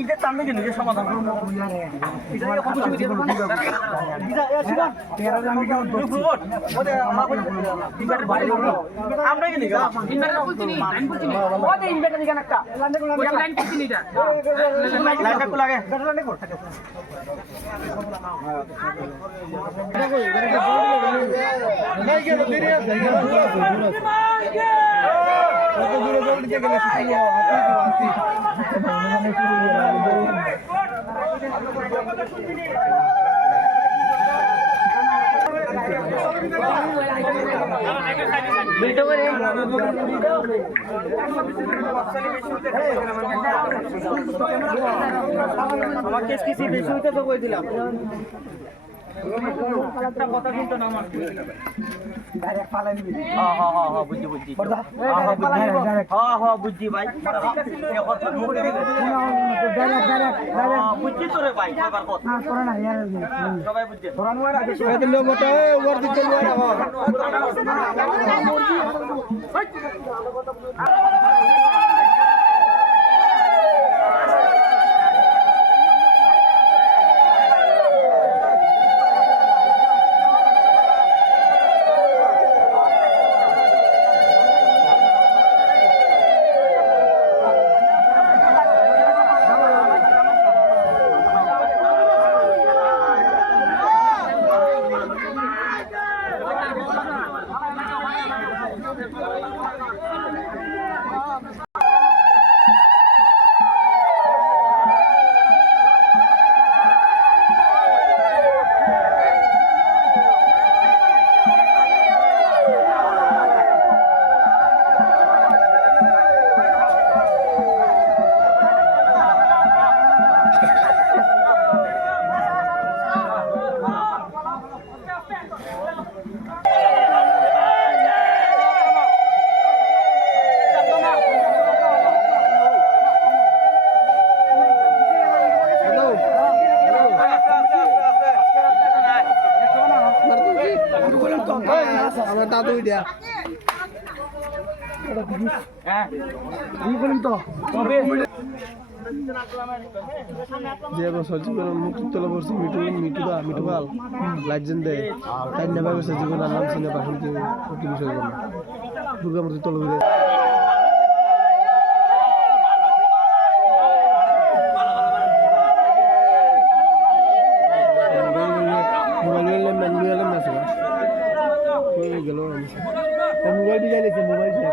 এটা টানলে কি নিজে সমাধান করবো আমরা কি আমার কেস কিছু বেশি হইতে তো কই দিলাম একটা কথা কিন্তু না আমার ডাইরেক্ট পালাই নিবি হ্যাঁ হ্যাঁ হ্যাঁ হ্যাঁ বুঝছি বুঝছি হ্যাঁ হ্যাঁ বুঝছি ভাই বুঝছি তো রে ভাই এবার কথা করে না यार সবাই বুঝছে ধরানোর আগে সবাই লোক ওটা ওর দিকে লোয়া দাদু দিয়া হ্যাঁ কি বলেন তো তবে যে বছর জীবন মুক্তি তোলা বসে মিঠুকাল লাইজেন দেয় তাই নেবার বসে জীবন নাম শুনে বাসন কি বিষয় বলে দুর্গা মূর্তি তোলা मोबाइल भी जाने से मोबाइल से